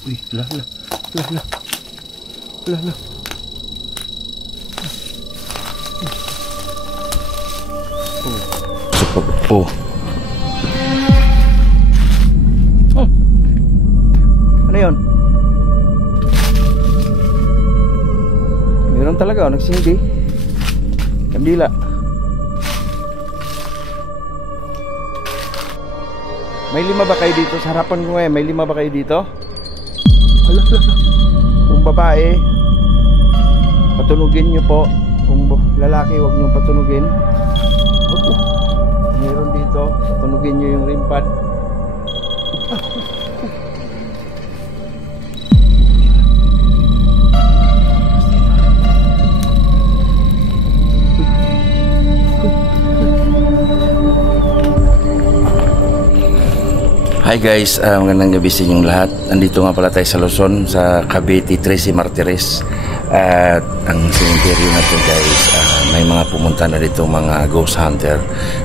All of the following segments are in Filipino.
Uy, lah. Oh. Ano yun? Meron talaga, nagsindi. Kandila. May 5 ba kayo dito? Sa harapan ko ngayon, may 5 ba kayo dito? Ala. Kung babae, patunugin nyo po. Kung lalaki, huwag nyo patunugin. Meron dito, patunugin nyo yung rim pad. Hi guys, magandang gabi sa inyong lahat. Nandito nga pala tayo sa Luzon, sa Cavite, Trece Martires. At ang cemetery natin guys, may mga pumunta na dito mga ghost hunter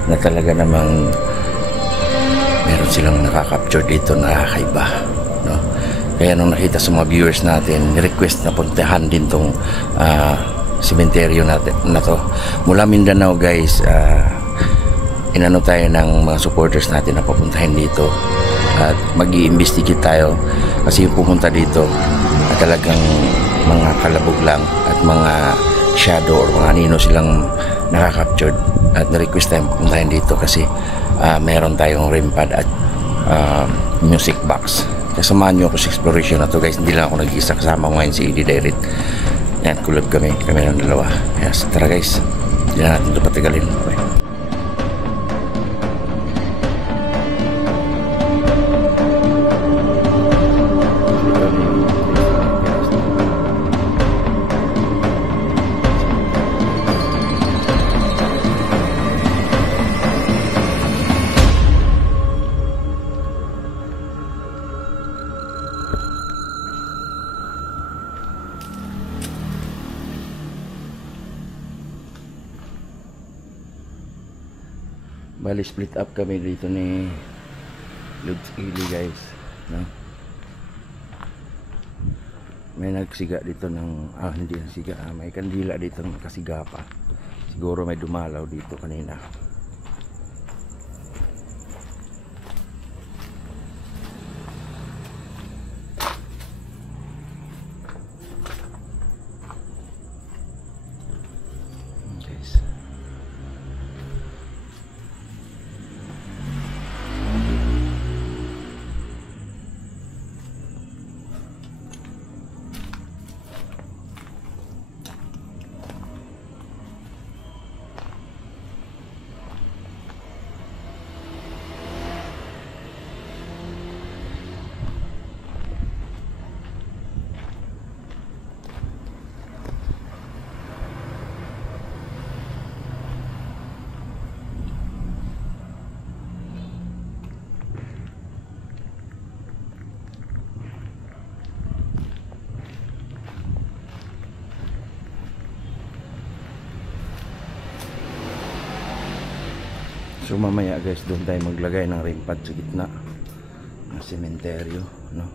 na talaga namang meron silang nakakapture dito na kakaiba, no? Kaya nung nakita sa mga viewers natin, request na puntahan din tong cemetery natin na to. Mula Mindanao guys, inano tayo ng mga supporters natin na papuntahin dito at mag-i-investigate tayo kasi yung pumunta dito at talagang mga kalabog lang at mga shadow or mga nino silang nakakaptured at na-request tayong pupuntahin dito kasi meron tayong rim pad at music box. Kasamahan nyo ako sa exploration na to guys, hindi lang ako nag-isa, kasama ko ngayon si Eddie Direct. Yan, kulab kami ng dalawa. Yes, tara guys, hindi na natin ito patigalin. Okay. Bali split up kami dito ni Lods Ili guys, no? May nagsiga dito ng hindi nagsiga, may kandila dito ng kasiga pa. Siguro may dumalaw dito kanina. So mamaya guys, doon tayo maglagay ng rim pad sa gitna ng sementeryo, no?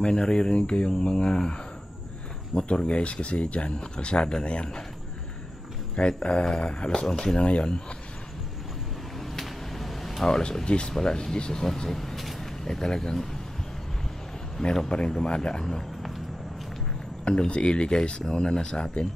May naririnig kayong mga motor guys kasi dyan, kalsada na yan. Kahit alas 11 na ngayon, alas 10 pala, alas 10 talagang meron pa rin dumadaan, no? Andun si Ili guys, nauna na sa atin.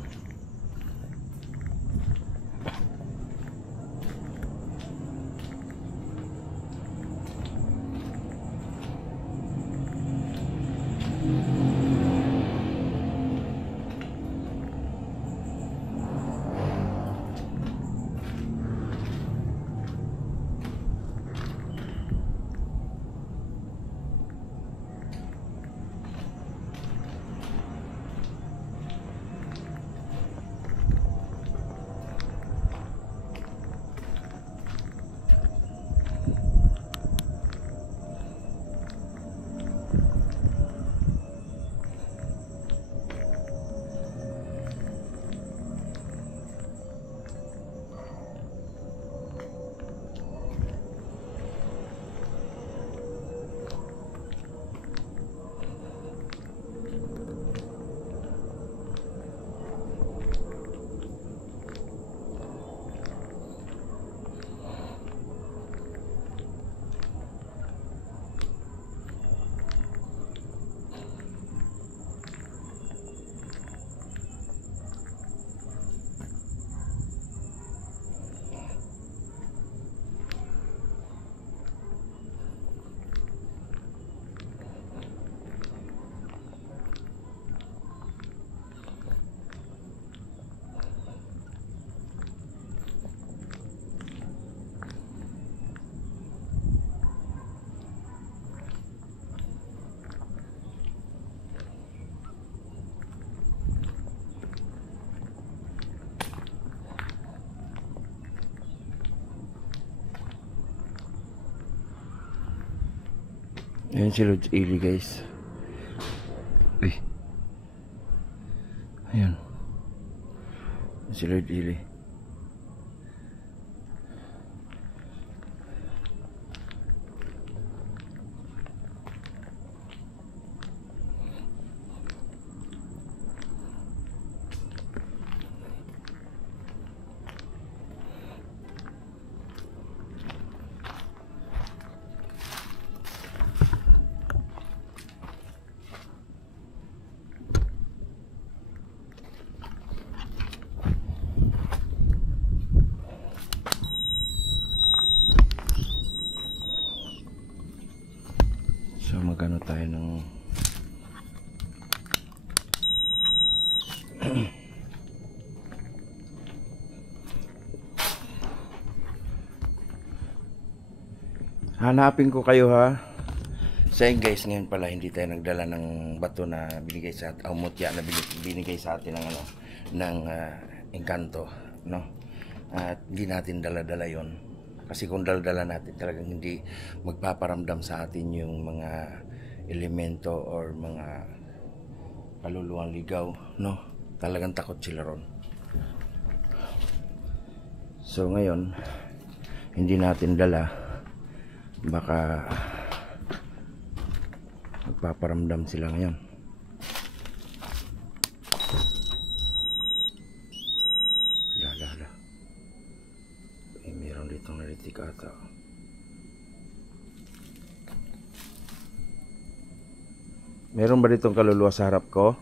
Ayan si Lodge Ili guys. Uy. Ayan. Si Lodge Ili. So magano tayo ng hanapin ko kayo ha. So guys, ngayon pala hindi tayo nagdala ng bato na binigay sa atin, mutya na binigay sa atin ng ng engkanto, no? At hindi natin dala-dala 'yon. Kasi kung dala-dala natin, talagang hindi magpaparamdam sa atin yung mga elemento or mga kaluluwang ligaw, no? Talagang takot sila ron. So ngayon, hindi natin dala, baka magpaparamdam sila ngayon. Lala. Meron ditong naritik ata. Meron ba ditong kaluluwa sa harap ko?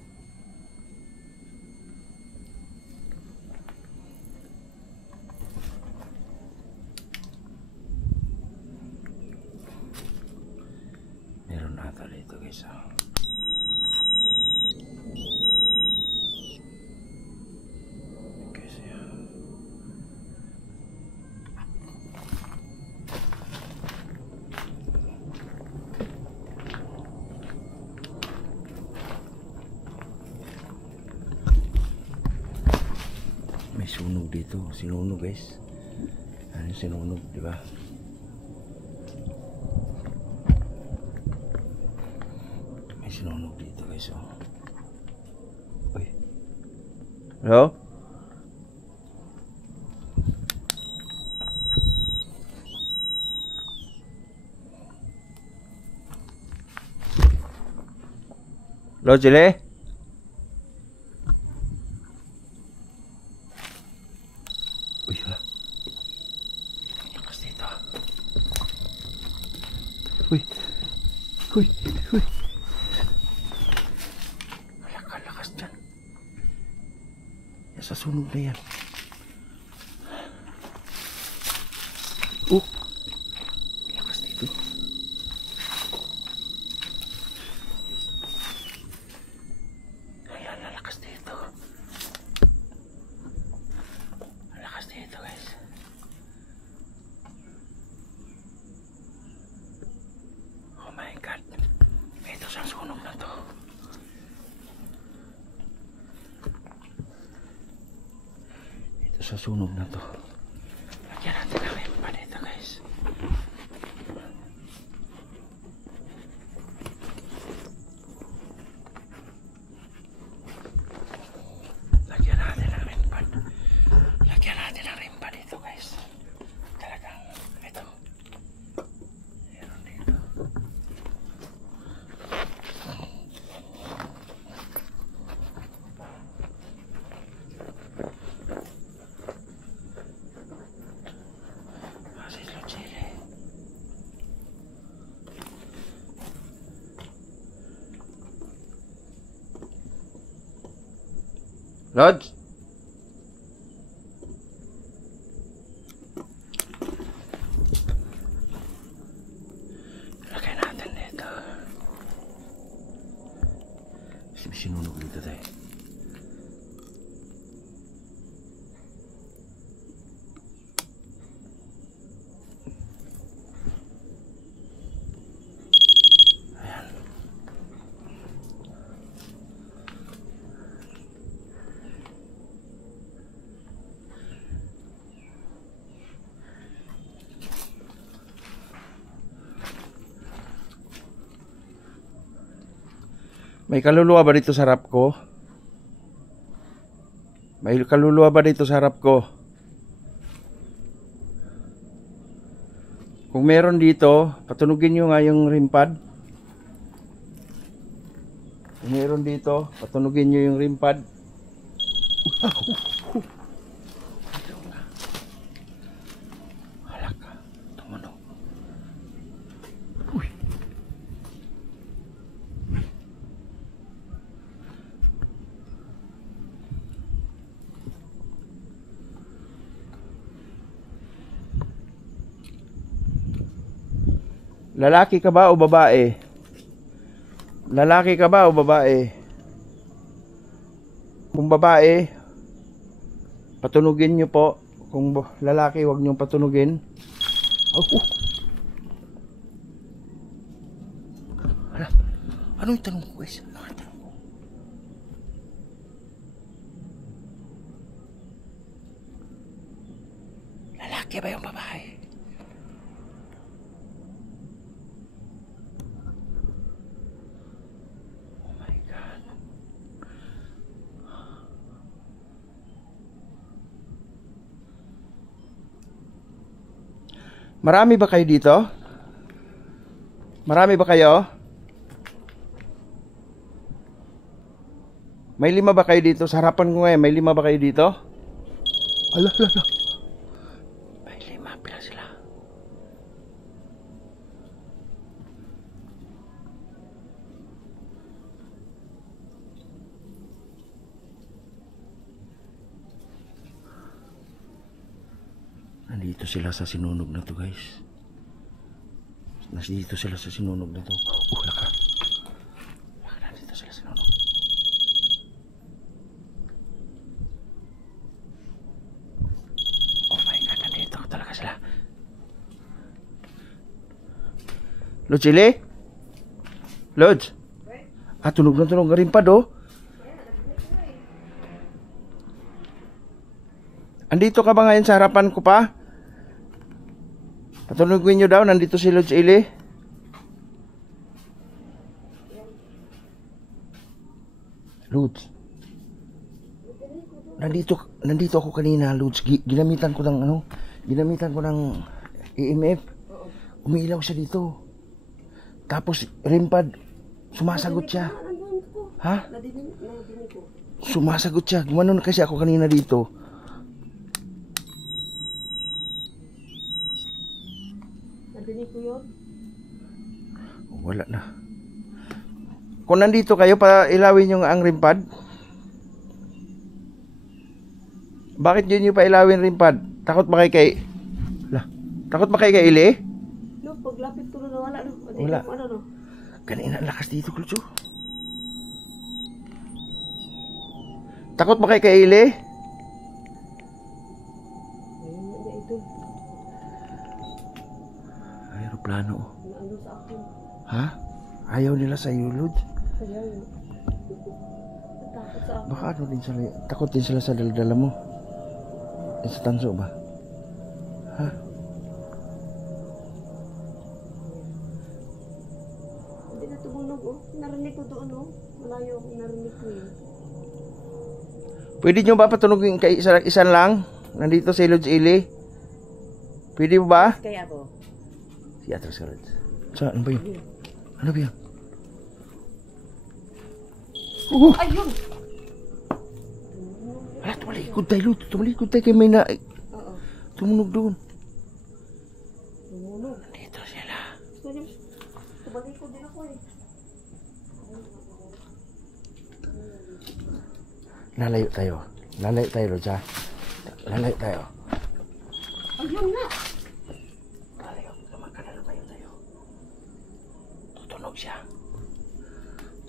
Meron ata dito guys. May sunog dito, sinunog guys. Ano sinunog, di ba? May sinunog dito guys, oh. Uy. Hello? Hello, Chile? Uy, wala. Lakas dito. Uy. Lakas dyan. Sa sunog na yan. Lakas dito. Ayan, lakas dito. Lakas dito guys. Oh my god. Ito sa sunog na to. Ito sa sunog na to. Lagyan natin ng rimpa dito guys. Lagyan natin ng rimpa. Lagyan natin ng rimpa dito guys. Talagang ito. Meron dito. Lodge? Lagay natin dito. Sinunog dito tayo. May kaluluwa ba dito sa harap ko? May kaluluwa ba dito sa harap ko? Kung meron dito, patunugin nyo nga yung rim pad. Kung meron dito, patunugin nyo yung rim pad. Halaka, tumunog. Uy. Lalaki ka ba o babae? Lalaki ka ba o babae? Kung babae, patunugin nyo po. Kung lalaki, huwag nyo patunugin. Hala, ano yung tanong ko guys? Ano yung tanong ko? Lalaki ba yung babae? Marami ba kayo dito? Marami ba kayo? May 5 ba kayo dito? Sa harapan ko ngayon, may 5 ba kayo dito? Ala. May 5 pila sila. Nandito sila sa sinunog na to guys. Nandito sila sa sinunog na to. Laka. Nandito sila sa sinunog. Oh my god, nandito talaga sila. Lods, Ili? Lods? Tunog na tunog. Rin pa do. Andito ka ba ngayon sa harapan ko pa? Patunugin nyo daw, nandito si Lods Ili. Lods. Nandito ako kanina, Lods. Ginamitan ko ng EMF. Umiilaw siya dito. Tapos rim pad, sumasagot siya. Ha? Sumasagot siya. Gumanon kasi ako kanina dito. Wala na. Kung nandito kayo, pa ilawin yung ang rim pad. Bakit yun yung pa ilawin rim pad? Takot ba kay Takot ba kay Ili? No, paglapit ko na wala no. Wala. Ano no? Kanina ang lakas dito, Kulcho. Takot ba kay Ili? Ayun na ito. Aeroplano. Ano sa akin? Ha? Ayaw nila sa iyo, Lods? Ayaw. Takot sa akin. Baka ano din sila, takot din sila sa daladala mo. Sa tanso ba? Ha? Hindi na tumunog oh. Narinig ko doon oh. Malayo akong narinig ko yun. Pwede nyo ba patunugin kay isan lang? Nandito si Lods Ili. Pwede mo ba? Kaya ako. Si Atras ka, Lods. Ano ba yun? Ano ba yun? Ayun! Hala, tumalikod tayo, Lods. Tumalikod tayo kay may na... Oo. Tumunog doon. Tumunog. Dito sila. Tumalikod din ako eh. Lalayo tayo. Lalayo tayo, Lods, ha? Lalayo tayo. Ayun nga! Lalayo. Lalayo tayo. Tutunog siya.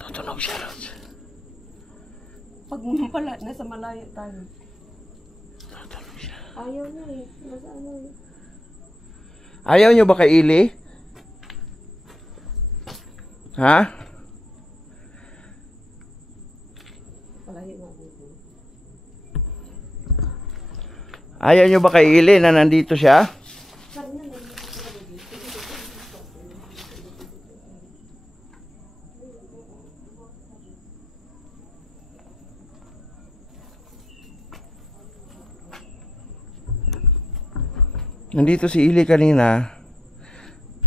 Tutunog siya, Lods. Pag mo pala, nasa malayo tayo. Tutunog siya. Ayaw na eh. Nasa ano eh. Ayaw nyo ba kay Ili? Ha? Malayo nga dito. Ayaw nyo ba kay Ili na nandito siya? Nandito si Ili kanina.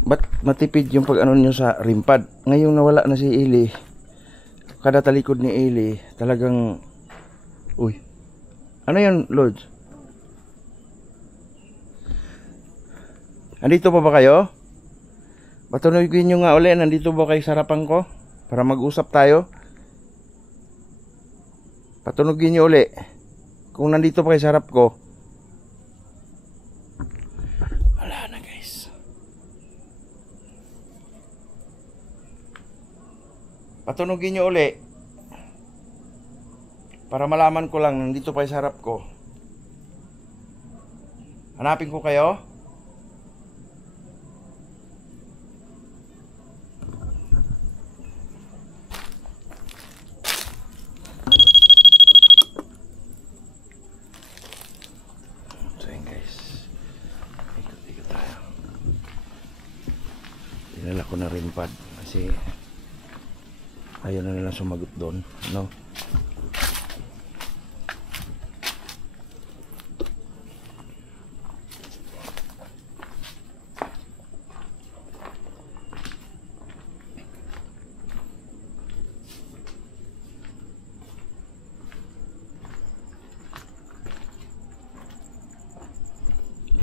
Ba't matipid yung pag ano nyo sa rimpad? Ngayong nawala na si Ili, kada talikod ni Ili talagang, uy, ano yan, Lodge? Andito pa ba kayo? Patunogin nyo nga uli, nandito ba kayo sa harapan ko? Para mag-usap tayo. Patunogin nyo uli kung nandito pa kayo sa harap ko. Wala na guys. Patunogin nyo uli para malaman ko lang nandito pa kayo sa harap ko. Hanapin ko kayo. Dinala ko na rin pad kasi ayaw na nila sumagot doon, no?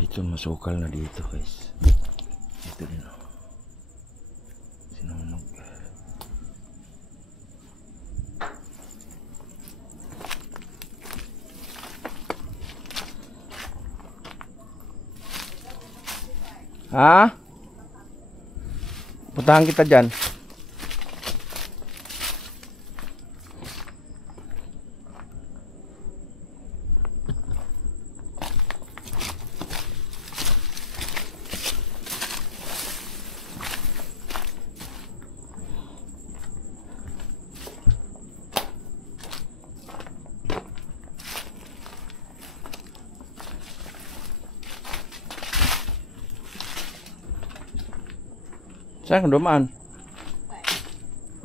Ito masukal na dito guys. Ito din oh. Sinunog. Ha? Putahan kita dyan. Saan ka dumaan?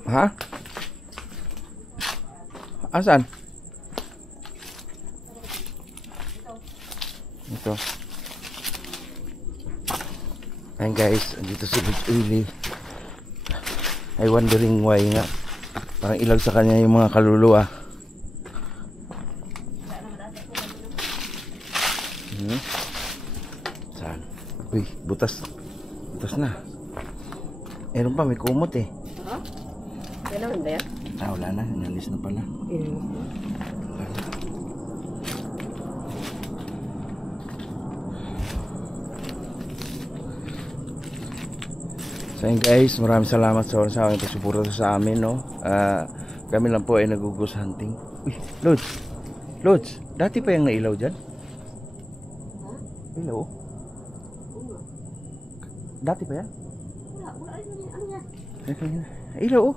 Ha? Asan? Ito. Ayan guys, dito si Ili. I wondering why nga. Parang ilag sa kanya yung mga kaluluwa. Saan? Uy, butas. Butas na. Meron pa, may kumot eh. Ha? Kailangan ba yan? Ah, wala na. Inalis na pala. So yun guys, maraming salamat sa aming pagsuporta sa amin, no? Kami lang po ay nag-goose hunting. Uy, Lods! Lods! Dati pa yung nailaw dyan? Ha? Ilaw? Dati pa yan? Wala rin ano yan. Ilaw oh.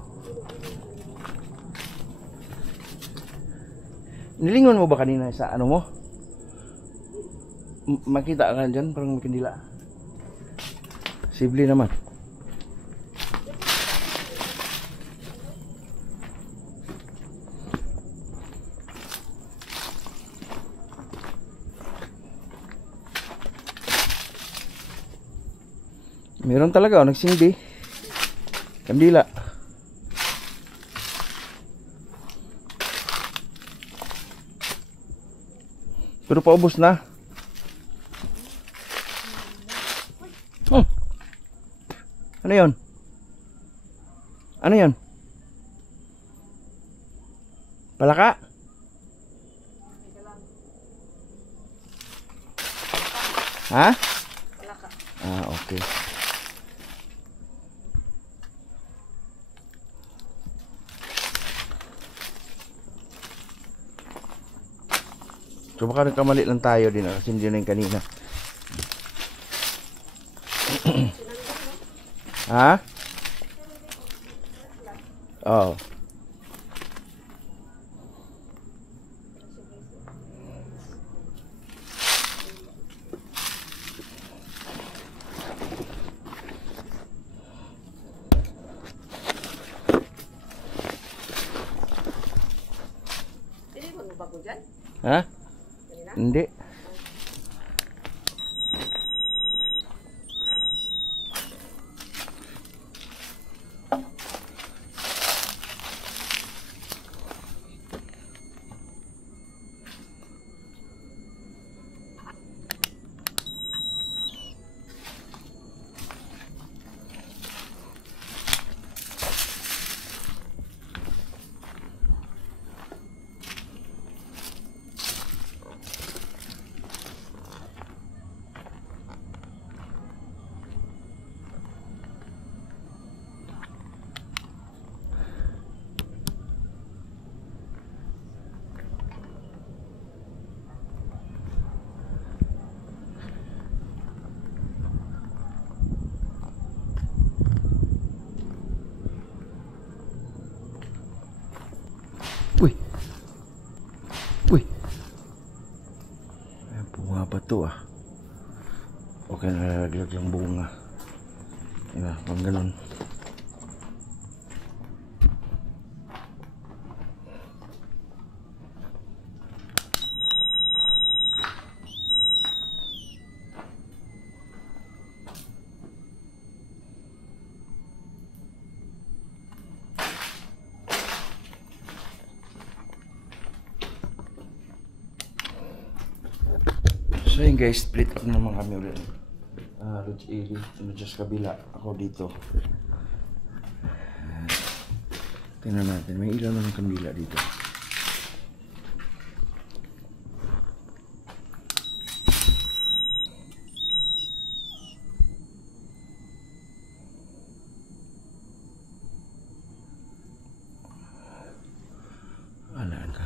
Nilingon mo ba kanina sa ano mo? Makita ka dyan, parang may kandila. Sibli naman. Meron talaga oh, nagsindi. Kandila. Pero paubos na. Ano yun? Ano yun? Palaka? Ha? Palaka. Ah, okay. So baka nagkamali lang tayo din kasi hindi na yung kanina. Ha? Oh. Hindi mo bago dyan? Ha? Hindi. Okay, nalalaglag yung bunga. Diba? Pag ganun. So yun guys, split up naman kami ulit. Lodge Ely, Lodge kabila, ako dito. Tingnan natin, may ilaw naman kabila dito. Wala ka.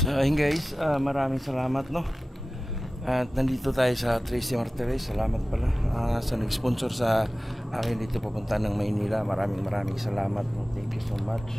So ayun guys, maraming salamat no. At nandito tayo sa Tracy Martires. Salamat pala sa nag-sponsor sa akin dito papunta ng Maynila. Maraming salamat no. Thank you so much.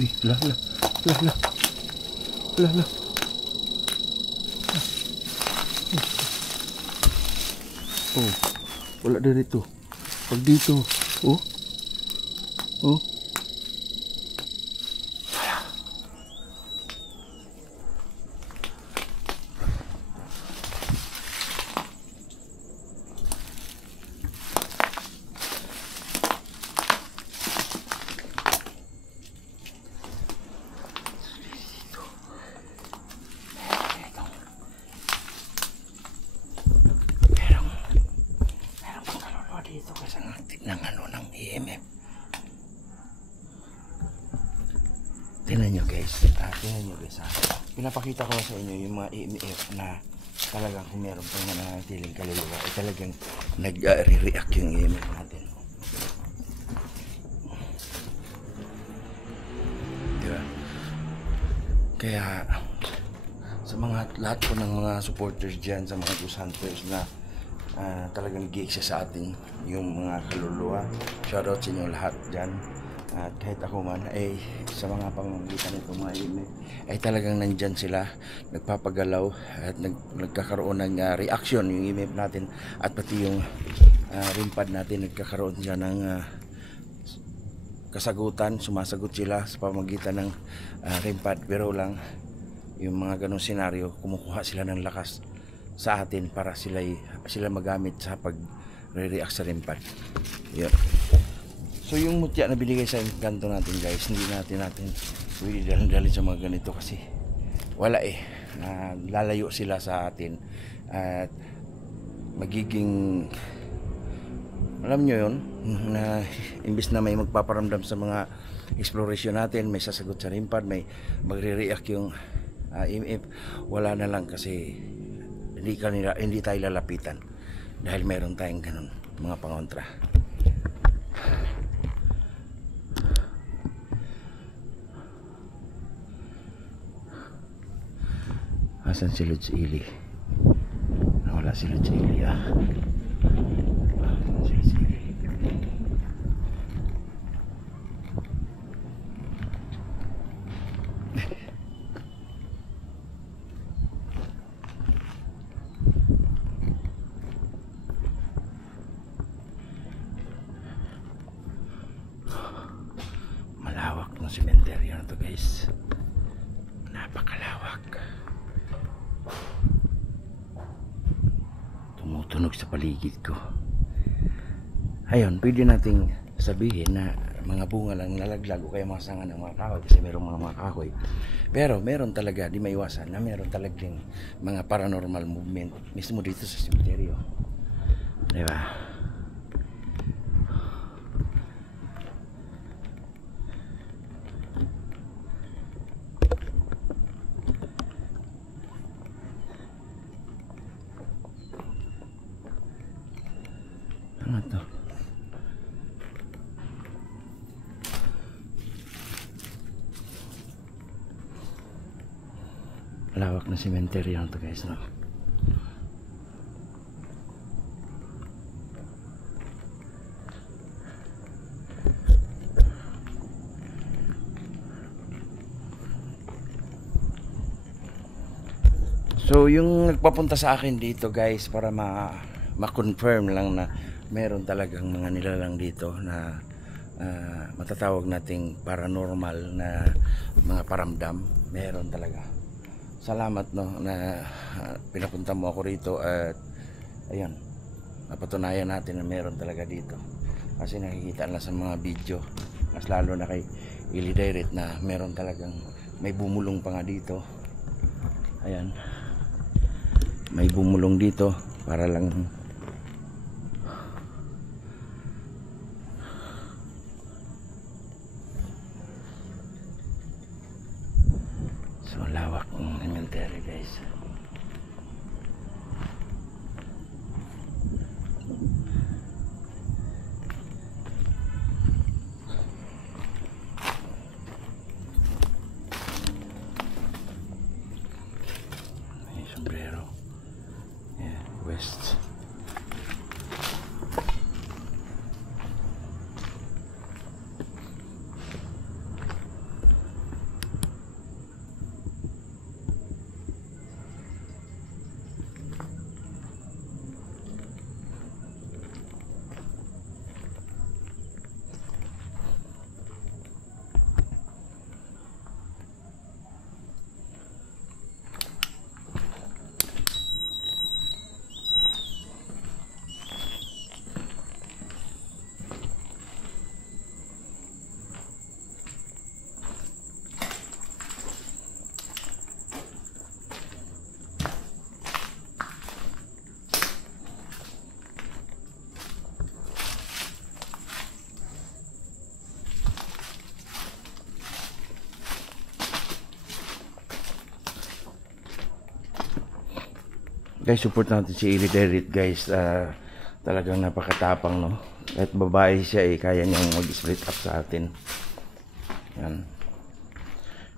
Uy, lah. Oh, wala dari tu. Pag dito, oh. Dito kasi ang active ng EMF. Tingnan nyo guys, pinapakita ko sa inyo yung mga EMF na talagang kung meron pang nananatiling kaluluwa ay talagang nag-react yung EMF natin. Diba? Kaya sa lahat po ng mga supporters dyan, sa mga ghost hunters na talagang nag-i-access sa atin yung mga kaluluwa, shoutout sa inyo lahat dyan. At kahit ako man ay sa mga pamamagitan nito mga EMF ay talagang nandyan sila, nagpapagalaw at nagkakaroon ng reaction yung EMF natin, at pati yung REM pad natin nagkakaroon sila ng kasagutan, sumasagot sila sa pamamagitan ng REM pad. Pero lang yung mga ganong senaryo, kumukuha sila ng lakas sa atin para sila magamit sa pag-react sa REM pad. Yun. So yung mutya na binigay sa kanto natin guys, hindi natin pwede dalhin sa mga ganito kasi wala lalayo sila sa atin at magiging, alam nyo yun, na imbis na may magpaparamdam sa mga exploration natin, may sasagot sa REM pad, may magre-react yung If wala na lang kasi hindi tayo lalapitan dahil meron tayong ganun mga pangontra. Asan si Lods Ili? Nawala si Lods Ili Si Lods Ili. Malawak ng sementeryo na to, guys. Napakalawak. Tumutunog sa paligid ko. Ayun, pwede nating sabihin na mga bunga lang nalaglag o kaya mga sanga ng mga kahoy kasi merong mga kahoy. Pero meron talaga, di maiwasan na meron talagang mga paranormal movement mismo dito sa sementeryo. Di ba? Ano to? Lawak na sementeryo to, guys, no? So yung nagpapunta sa akin dito, guys, para ma-confirm lang na meron talagang mga nilalang dito na matatawag nating paranormal na mga paramdam. Meron talaga. Salamat, no, na pinapunta mo ako rito at ayun, napatunayan natin na meron talaga dito. Kasi nakikita na sa mga video, mas lalo na kay Ili Dairit na meron talagang may bumulong pa nga dito. Ayan. May bumulong dito para lang so lawak ng cemetery, guys. May sombrero. West. Guys, support natin si Ili Dairit, guys. Talagang napakatapang, no? Kahit babae siya, kaya niyang mag-split up sa atin. Yan.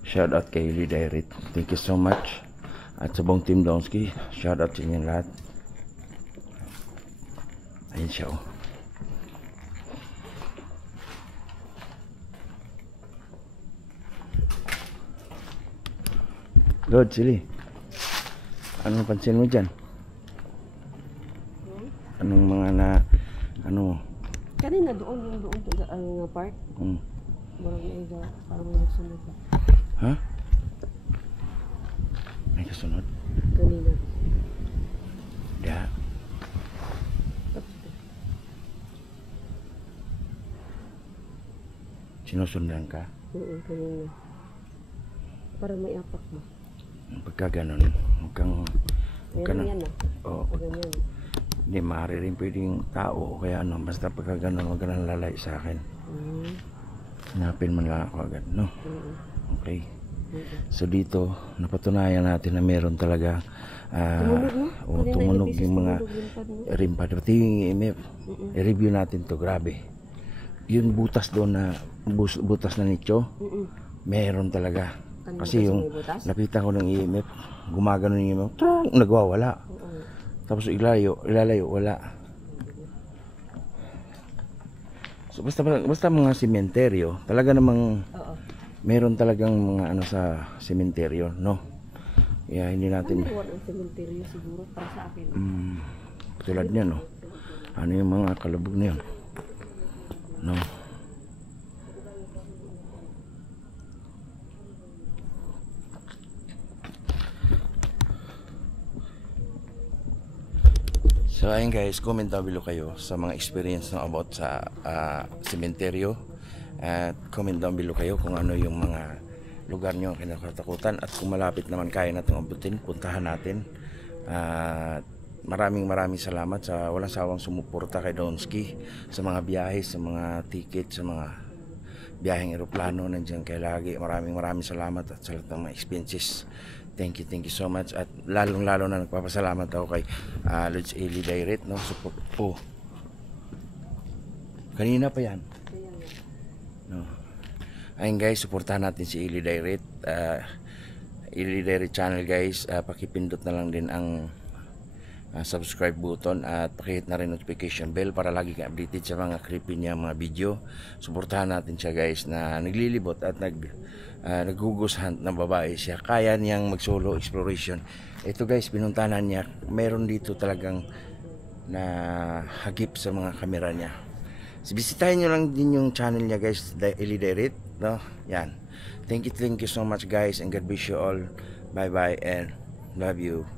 Shout out kay Ili Dairit. Thank you so much. At sa buong Team Donsky, shout out sa inyo lahat. Ayun siya, oh. Good, Sili. Anong pansin mo dyan? Anong mga ano? Kanina doon ang part. Parang may parang may sunod ba? Ha? May kasunod? Kanina. Da. Sinusundan ka? Kanina. Parang may apak ba? Pagka ganun, huwag kang Ganyan na. Oo. Ganyan. Hindi, maaari rin pwedeng tao o kaya ano, basta pagka ganun, huwag ka nang lalay sa akin. Hanapin mo lang ako agad, no? Okay. So dito napatunayan natin na meron talaga Tumunog, no? tumunog Kanina yung mga tumunog yung pad, no? rimpad. Pati yung EMF, i-review natin to, grabe. Yung butas doon na butas na nicho, meron talaga. Kanina Kasi yung may butas? nakita ko ng EMF, gumagano yung EMF, nagwawala. Tapos ilalayo, wala. So basta mga sementeryo, talaga namang Oo. meron talagang mga ano sa sementeryo, no? Kaya hindi natin Ano ang cemetery siguro para sa akin? tulad niya, no? Ano yung mga kalabog na yun, no? So ayun guys, comment down below kayo sa mga experience na about sa sementeryo, at comment down below kayo kung ano yung mga lugar nyo ang kinakatakutan, at kung malapit naman kaya natin abutin, puntahan natin. At maraming salamat sa walang sawang sumuporta kay Donski sa mga biyahe, sa mga ticket, sa mga biyaheng eroplano, nandiyan kay lagi. Maraming salamat, at sa lahat ng mga expenses. Thank you so much. At lalong na nagpapasalamat ako kay Lods Eli Direct, no? Support po. Kanina pa yan, no? Ayun guys, suportahan natin si Eli Direct, Eli Direct channel guys. Pakipindot na lang din ang subscribe button, at pakihit na rin notification bell para lagi ka updated sa mga creepy niya mga video. Suportahan natin siya guys, na naglilibot at nag-ghost hunt ng babae siya. Kaya niyang mag solo exploration. Ito guys, pinuntahan niya, meron dito talagang na hagip sa mga kamera niya. So, bisitahin nyo lang din yung channel niya guys, Eli Direct, no? Yan. Thank you so much guys, and God bless you all. Bye bye and love you.